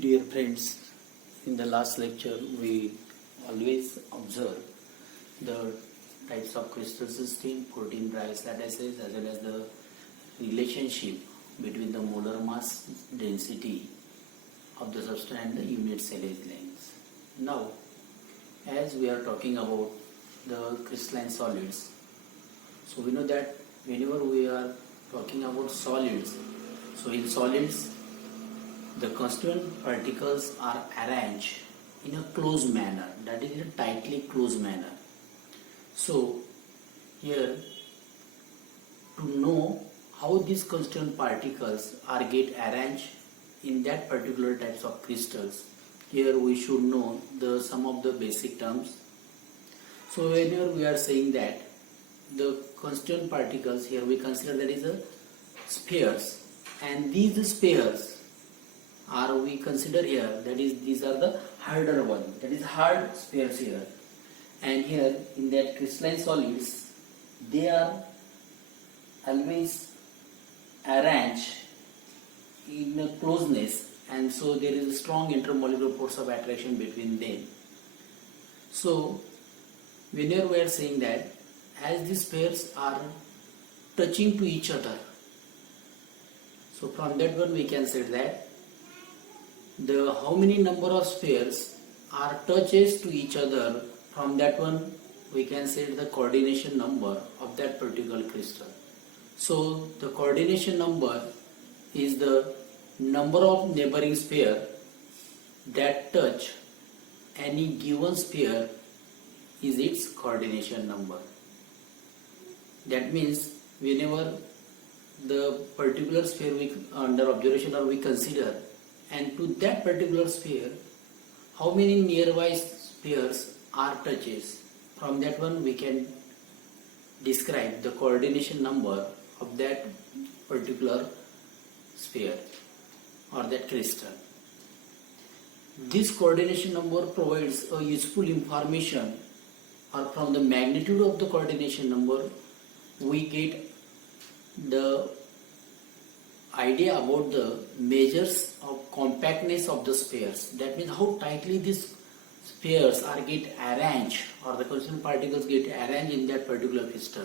Dear friends, in the last lecture we always observe the types of crystal system, 14 dry lattices, as well as the relationship between the molar mass density of the substance and the unit cellage length. Now, as we are talking about the crystalline solids, so we know that whenever we are talking about solids, so in solids the constituent particles are arranged in a closed manner, that is in a tightly closed manner. So here, to know how these constituent particles are get arranged in that particular types of crystals, here we should know some of the basic terms. So whenever we are saying that the constituent particles, here we consider that is a spheres, and these spheres are we consider here, that is these are the harder one, that is hard spheres here, and here in that crystalline solids they are always arranged in a closeness, and so there is a strong intermolecular force of attraction between them. So whenever we are saying that as these pairs are touching to each other, so from that one we can say that the how many number of spheres are touches to each other, from that one we can say the coordination number of that particular crystal. So the coordination number is the number of neighboring sphere that touch any given sphere is its coordination number. That means whenever the particular sphere we under observation or we consider, and to that particular sphere how many nearby spheres are touches, from that one we can describe the coordination number of that particular sphere or that crystal. This coordination number provides a useful information, or from the magnitude of the coordination number we get the idea about the measures of compactness of the spheres. That means how tightly these spheres are get arranged, or the constituent particles get arranged in that particular crystal.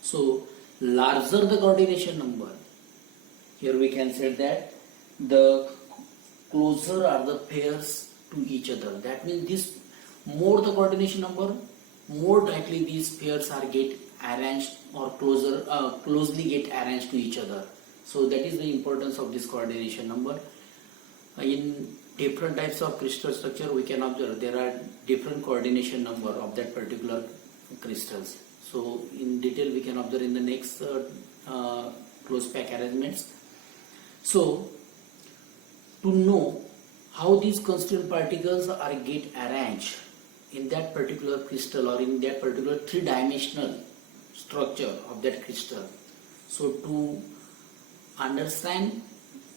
So larger the coordination number, here we can say that the closer are the pairs to each other. That means this more the coordination number, more tightly these pairs are get arranged or closely get arranged to each other. So that is the importance of this coordination number. In different types of crystal structure we can observe there are different coordination number of that particular crystals. So in detail we can observe in the next close pack arrangements. So to know how these constituent particles are get arranged in that particular crystal or in that particular three-dimensional structure of that crystal, so to understand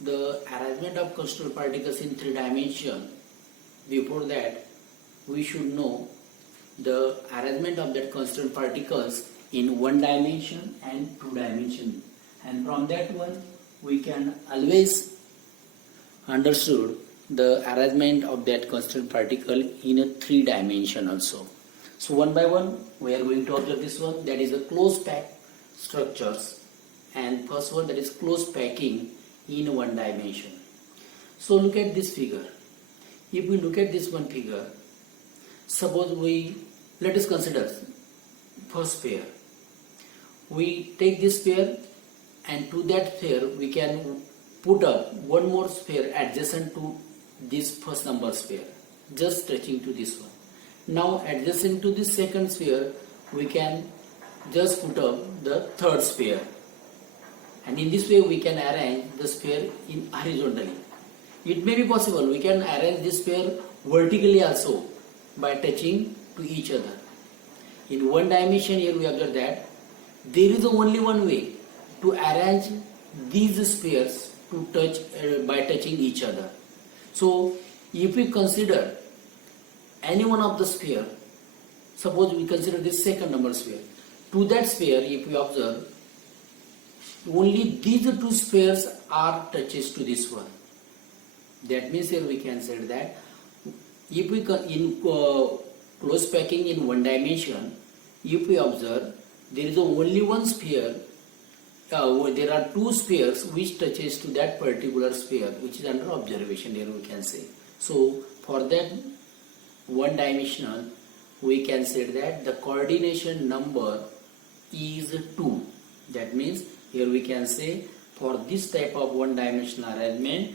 the arrangement of constituent particles in three dimension, before that we should know the arrangement of that constituent particles in one dimension and two dimension, and from that one we can always understood the arrangement of that constituent particle in a three dimension also. So one by one we are going to observe this one, that is the closed pack structures, and first one that is closed packing in one dimension. So look at this figure. If we look at this one figure, suppose let us consider first sphere. We take this sphere, and to that sphere we can put up one more sphere adjacent to this first number sphere, just touching to this one. Now adjacent to this second sphere we can just put up the third sphere, and in this way we can arrange the sphere in horizontally. It may be possible we can arrange this sphere vertically also by touching to each other. In one dimension here we observe that there is only one way to arrange these spheres to touch by touching each other. So if we consider any one of the sphere, suppose we consider this second number sphere, to that sphere if we observe only these two spheres are touches to this one. That means here we can say that if we in close packing in one dimension, if we observe there is only one sphere, there are two spheres which touches to that particular sphere which is under observation, here we can say. So for that one dimensional, we can say that the coordination number is 2. That means here we can say for this type of one dimensional arrangement,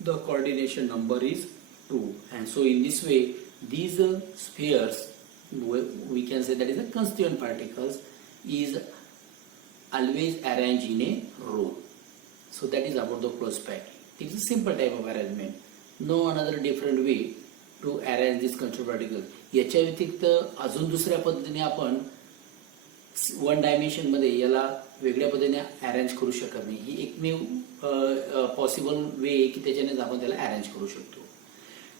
the coordination number is 2. And so in this way, these spheres, we can say that is a constituent particles, is always arranged in a row. So that is about the close packing. It is a simple type of arrangement. No another different way to arrange these constituent particles. याच्या व्यतिरिक्त अजून दुसऱ्या पद्धतीने आपण one dimension मध्ये याला वेगळ्या पद्धतीने अरेंज करू शकत नाही. ही एकमेव पॉसिबल वे आहे की त्याच्याने आपण त्याला अरेंज करू शकतो.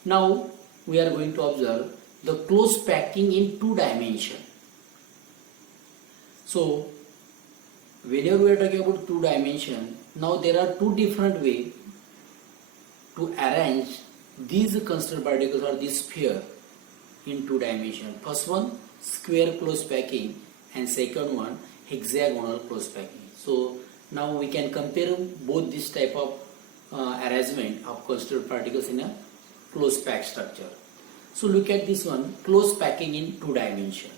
Now we are going to observe the close packing in 2 dimension. So whenever we are talking about 2 dimension, now there are 2 different ways to arrange these constituent particles or this sphere in 2 dimension. First one, square close packing, and second one, hexagonal close packing. So now we can compare both this type of arrangement of constituent particles in a close pack structure. So look at this one, close packing in 2 dimension.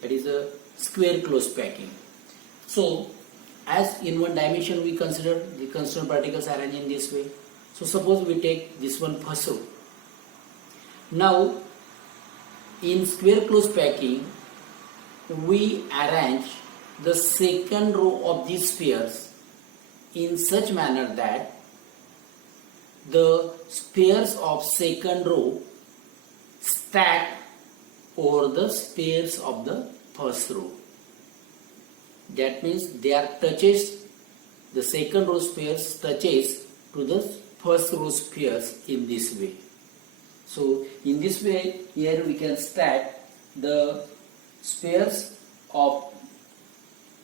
That is a square close packing. So as in one dimension we consider the constituent particles arranged in this way. So suppose we take this one first row. Now in square close packing, we arrange the second row of these spheres in such manner that the spheres of second row stack over the spheres of the first row. That means they are touches, the second row spheres touches to the first row spheres in this way. So in this way, here we can stack the spheres of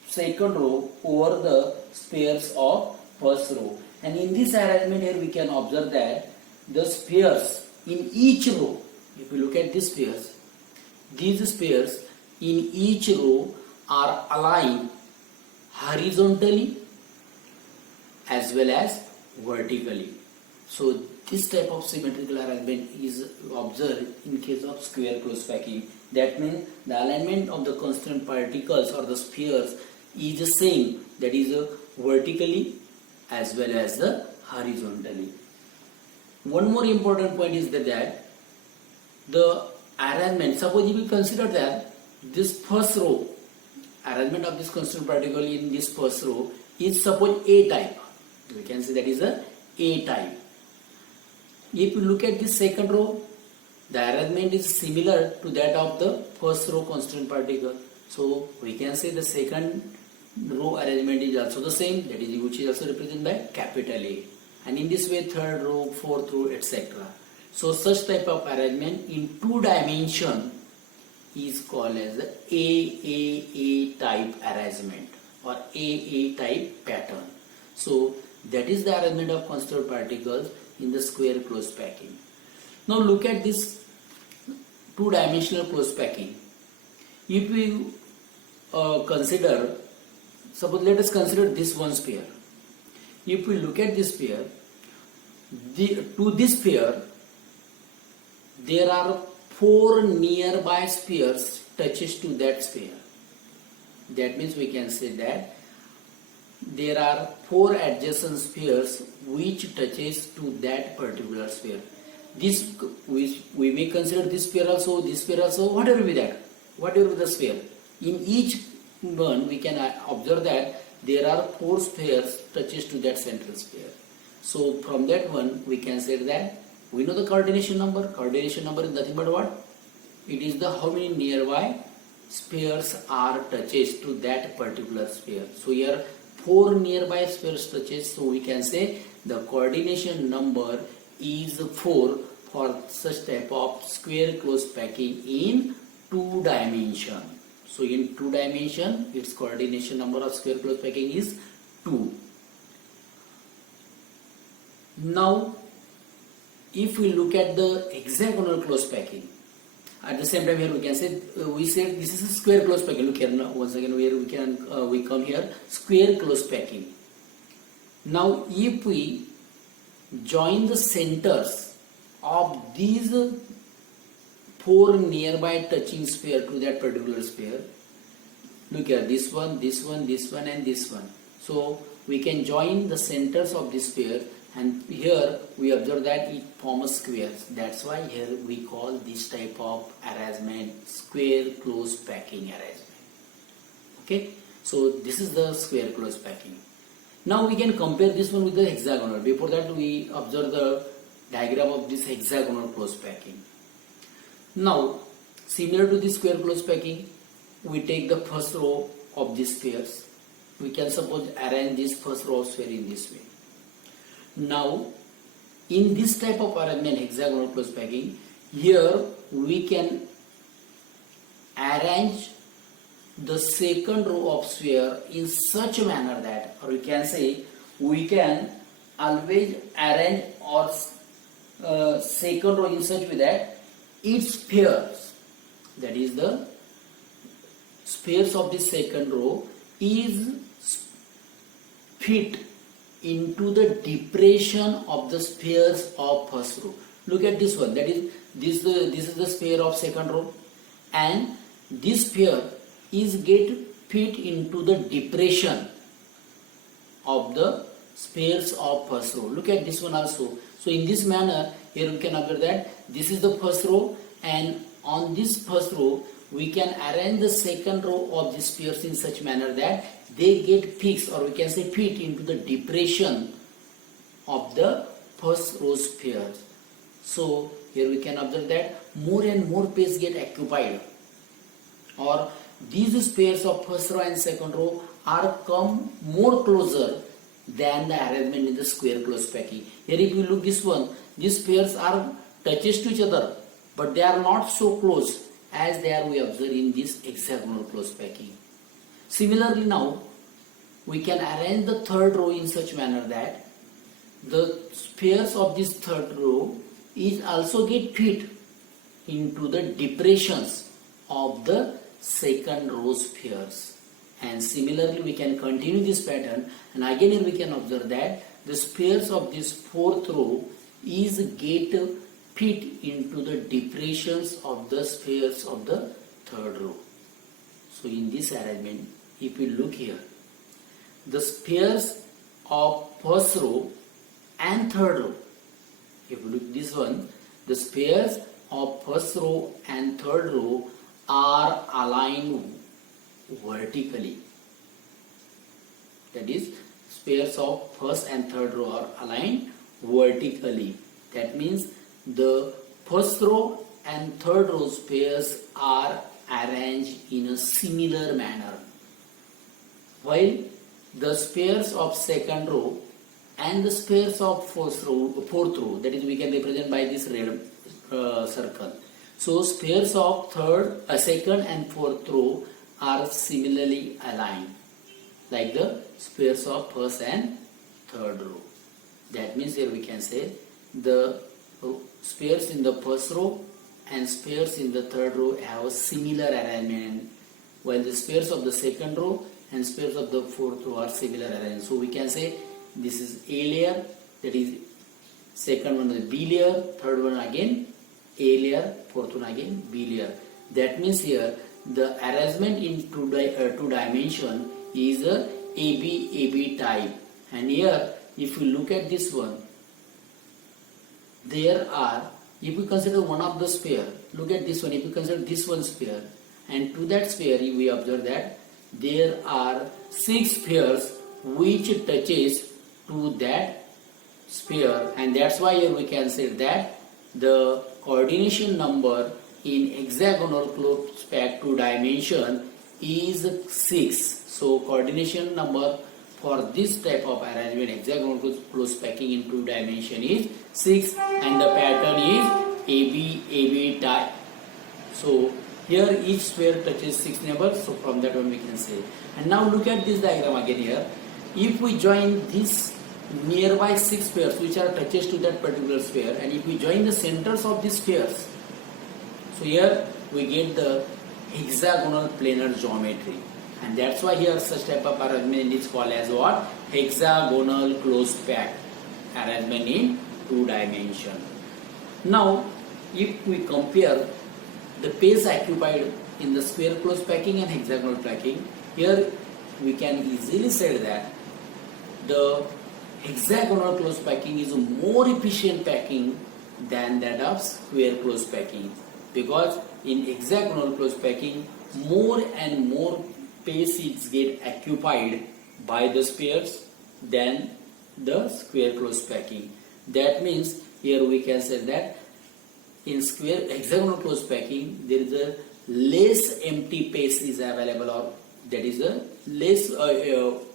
second row over the spheres of first row. And in this arrangement here we can observe that the spheres in each row, if we look at these spheres in each row are aligned horizontally as well as vertically. So this type of symmetrical arrangement is observed in case of square close packing. That means the alignment of the constituent particles or the spheres is the same, that is vertically as well as the horizontally. One more important point is that the arrangement, suppose if we consider that this first row, arrangement of this constituent particle in this first row is suppose A type. We can say that is a A type. If you look at this second row, the arrangement is similar to that of the first row constituent particle. So we can say the second row arrangement is also the same, that is which is also represented by capital A. And in this way third row, fourth row, etc. So such type of arrangement in 2 dimension is called as the AAA type arrangement or AA type pattern. So that is the arrangement of constituent particles in the square close packing. Now look at this 2-dimensional close packing. If we consider, suppose let us consider this one sphere. If we look at this sphere, to this sphere there are 4 nearby spheres touches to that sphere. That means we can say that there are 4 adjacent spheres which touches to that particular sphere. This we may consider this sphere also, whatever be that, whatever the sphere. In each one we can observe that there are 4 spheres touches to that central sphere. So from that one we can say that we know the coordination number. Coordination number is nothing but what? It is the how many nearby spheres are touches to that particular sphere. So here 4 nearby spheres touches. So we can say the coordination number is 4 for such type of square close packing in 2 dimension. So in 2 dimension, its coordination number of square close packing is 2. Now if we look at the hexagonal close packing, at the same time here we can say we said this is a square close packing. Look here now once again where we can we come here square close packing. Now if we join the centers of these 4 nearby touching sphere to that particular sphere, look here, this one, this one, this one and this one. So we can join the centers of this sphere, and here we observe that it forms squares. That's why here we call this type of arrangement square close packing arrangement. Okay, so this is the square close packing. Now we can compare this one with the hexagonal. Before that we observe the diagram of this hexagonal close packing. Now similar to this square close packing, we take the first row of these spheres. We can suppose arrange this first row of sphere in this way. Now in this type of arrangement, hexagonal close packing, here we can arrange the second row of sphere in such a manner that, or we can say we can always arrange our second row in such way that its spheres, that is the spheres of the second row, is fit into the depression of the spheres of first row. Look at this one, that is this is the sphere of second row, and this sphere is get fit into the depression of the spheres of first row. Look at this one also. So in this manner here we can observe that this is the first row, and on this first row we can arrange the second row of the spheres in such manner that they get fixed, or we can say fit into the depression of the first row spheres. So here we can observe that more and more space get occupied, or these spheres of first row and second row are come more closer than the arrangement in the square close packing. Here if you look this one, these spheres are touches to each other, but they are not so close as they are we observe in this hexagonal close packing. Similarly now we can arrange the third row in such manner that the spheres of this third row is also get fit into the depressions of the second row spheres. And similarly we can continue this pattern, and again here we can observe that the spheres of this fourth row is get fit into the depressions of the spheres of the third row. So in this arrangement, if we look here, the spheres of first row and third row, if you look this one, the spheres of first row and third row are aligned vertically. That is, spheres of first and third row are aligned vertically. That means the first row and third row spheres are arranged in a similar manner, while the spheres of second row and the spheres of fourth row, that is we can represent by this red circle. So spheres of second and fourth row are similarly aligned like the spheres of first and third row. That means here we can say the spheres in the first row and spheres in the third row have a similar arrangement, while the spheres of the second row and spheres of the fourth row are similar arrangement. So we can say this is A layer, that is second one is B layer, third one again A layer, fourth one again B layer. That means here the arrangement in two dimension is a AB type. And here if you look at this one, there are, if you consider one of the sphere, look at this one, if you consider this one sphere, and to that sphere we observe that there are 6 spheres which touches to that sphere, and that's why here we can say that the coordination number in hexagonal close pack 2 dimension is 6. So coordination number for this type of arrangement, hexagonal close packing in 2 dimension is 6, and the pattern is AB type. So here each sphere touches 6 neighbors, so from that one we can say. And now look at this diagram again here. If we join this nearby 6 spheres which are touches to that particular sphere, and if we join the centers of these spheres, so here we get the hexagonal planar geometry, and that's why here such type of arrangement is called as what? Hexagonal closed pack arrangement in 2 dimension. Now if we compare the space occupied in the square closed packing and hexagonal packing, here we can easily say that the hexagonal closed packing is a more efficient packing than that of square closed packing, because in hexagonal closed packing more and more space is get occupied by the spheres than the square closed packing. That means here we can say that in square hexagonal closed packing there is a less empty space is available, or that is a less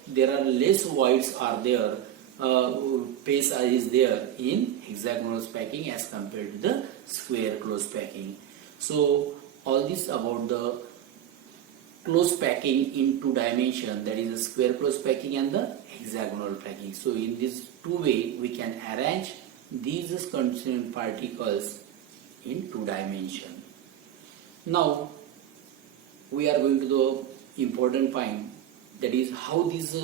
there are less voids are there, space is there in hexagonal packing as compared to the square closed packing. So all this about the closed packing in 2 dimension, that is the square closed packing and the hexagonal packing. So in this 2 way we can arrange these constituent particles in 2 dimension. Now we are going to the important point, that is how these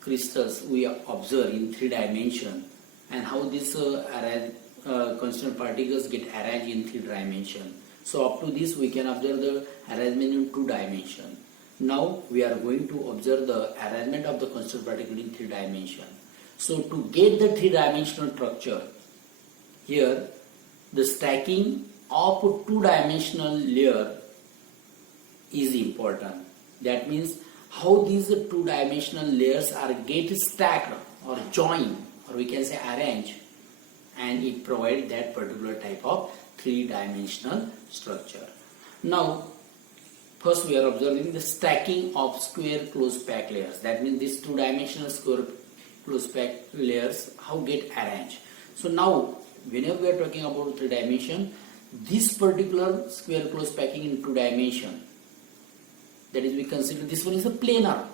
crystals we observe in 3 dimension and how these constituent particles get arranged in 3 dimension. So up to this we can observe the arrangement in 2 dimension. Now we are going to observe the arrangement of the constituent particle in 3 dimension. So to get the 3 dimensional structure, here the stacking of a 2 dimensional layer is important. That means how these 2 dimensional layers are get stacked or joined, or we can say arranged, and it provides that particular type of 3 dimensional structure. Now first we are observing the stacking of square closed pack layers. That means these 2 dimensional square closed pack layers how get arranged. So now whenever we are talking about 3 dimension, this particular square closed packing in 2 dimension, that is we consider this one is a planar,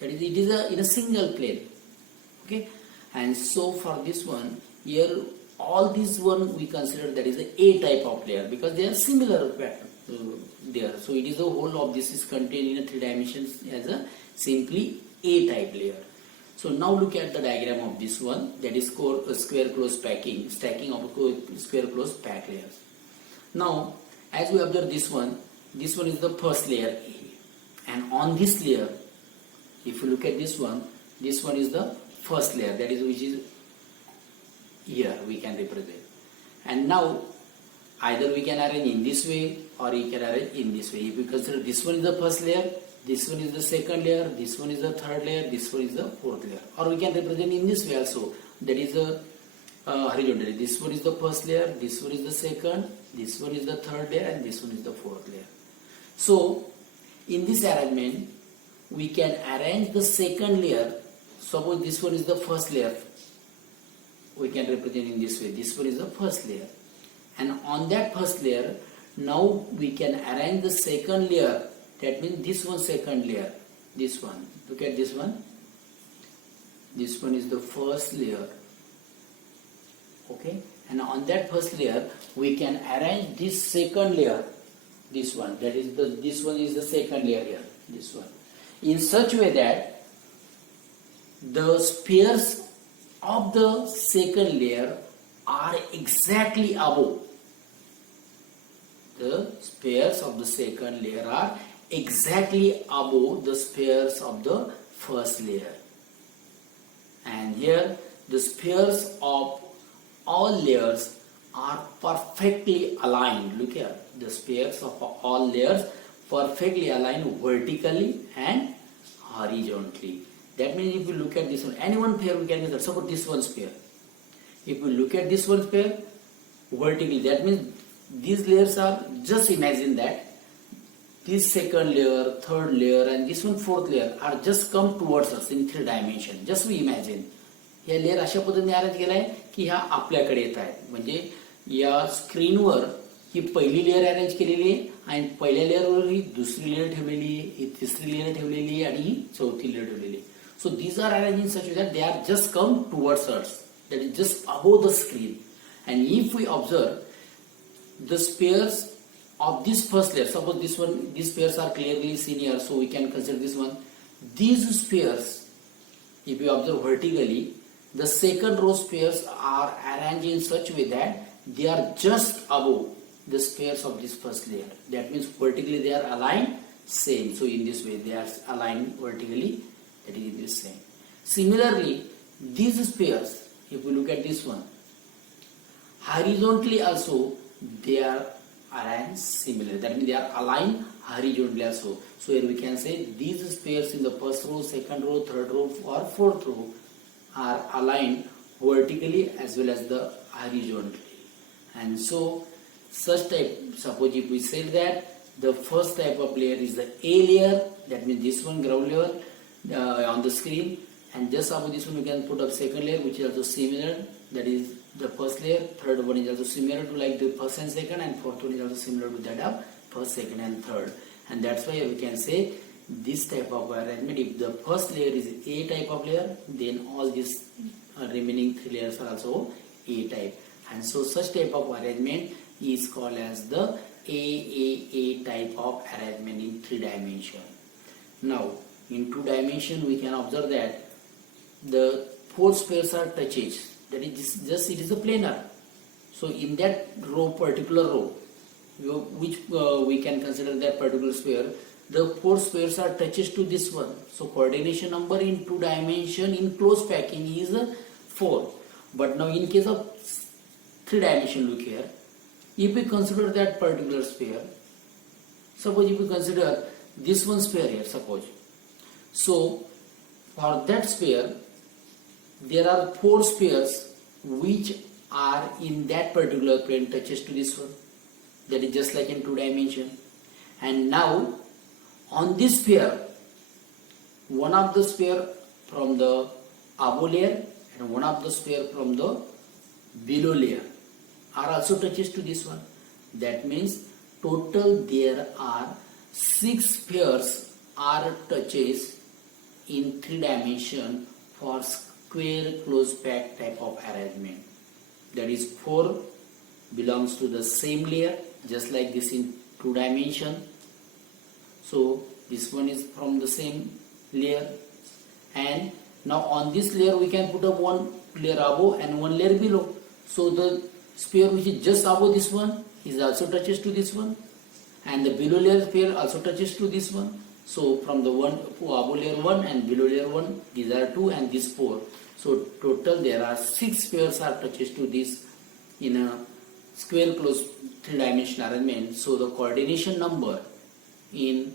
that is it is in a single plane, okay. And so for this one here, all these one we consider that is a type of layer, because they are similar pattern there. So it is the whole of this is contained in a 3 dimensions as a simply A type layer. So now look at the diagram of this one, that is square closed packing, stacking of square closed pack layers. Now as we observe this one is the first layer A, and on this layer if you look at this one is the first layer, that is which is here we can represent. And now either we can arrange in this way or we can arrange in this way. If we consider this one is the first layer, this one is the second layer, this one is the third layer, this one is the fourth layer, or we can represent in this way also, that is the horizontally. This one is the first layer, this one is the second, this one is the third layer, and this one is the fourth layer. So in this arrangement we can arrange the second layer. Suppose this one is the first layer, we can represent in this way. This one is the first layer, and on that first layer now we can arrange the second layer. That means this one second layer, this one, look at this one is the first layer, okay. And on that first layer we can arrange this second layer, this one, that is this one is the second layer here, this one, in such way that the spheres of the second layer are exactly above. The spheres of the second layer are exactly above the spheres of the first layer, and here the spheres of all layers are perfectly aligned. Look here, the spheres of all layers perfectly aligned vertically and horizontally. That means if you look at this one, any one pair we can consider. Suppose this one sphere, if we look at this one sphere vertically, that means these layers are, just imagine that this second layer, third layer, and this one fourth layer are just come towards us in 3 dimension. Just we imagine या layer अशा पद्धतीने arrange केलाय की ह्या आपल्याकडे येत आहेत. म्हणजे या स्क्रीनवर ही पहिली लेयर अरेंज केलेली आहे, आणि पहिल्या लेयरवर ही दुसरी लेयर ठेवलेली आहे, ही तिसरी लेयर ठेवलेली आहे, आणि ही चौथी लेयर ठेवलेली आहे. So these are arranged in such a way that they are just come towards us, that is just above the screen. And if we observe the pairs of this first layer, suppose this one, these pairs are clearly seen here, so we can consider this one. These pairs, if you observe vertically, the second row pairs are arranged in such a way that they are just above the pairs of this first layer. That means vertically they are aligned same. So in this way they are aligned vertically, that is in this same. Similarly, these pairs, if we look at this one, horizontally also they are arranged similar. That means they are aligned horizontally also. So here we can say these pairs in the first row, second row, third row or fourth row are aligned vertically as well as the horizontally. And so such type, suppose if we say that the first type of layer is the A layer, that means this one ground layer on the screen, and just above this one we can put up second layer which is also similar, that is the first layer. Third one is also similar to like the first and second, and fourth one is also similar to that of first, second and third. And that's why we can say this type of arrangement, if the first layer is A type of layer, then all these remaining three layers are also A type. And so such type of arrangement is called as the AAA type of arrangement in 3 dimension. Now in 2 dimension we can observe that the 4 pairs are touches, that is just it is a planar. So in that row, particular row, which we can consider that particular sphere, the 4 pairs are touches to this one. So coordination number in 2 dimension in close packing is 4. But now in case of 3 dimension, look here, if we consider that particular sphere, suppose if we consider this one sphere here, suppose. So for that sphere, there are 4 spheres which are in that particular plane touches to this one. That is just like in 2 dimension. And now on this sphere, one of the sphere from the above layer and one of the sphere from the below layer are also touches to this one. That means total there are 6 pairs are touches in 3 dimension for square close pack type of arrangement. That is 4 belongs to the same layer, just like this in 2 dimension. So this one is from the same layer, and now on this layer we can put up one layer above and one layer below. So the sphere which is just above this one is also touches to this one, and the below layer sphere also touches to this one. So from the one above layer 1 and below layer 1, these are 2 and this 4. So total there are 6 pairs are touches to this in a square close 3 dimensional arrangement. So the coordination number in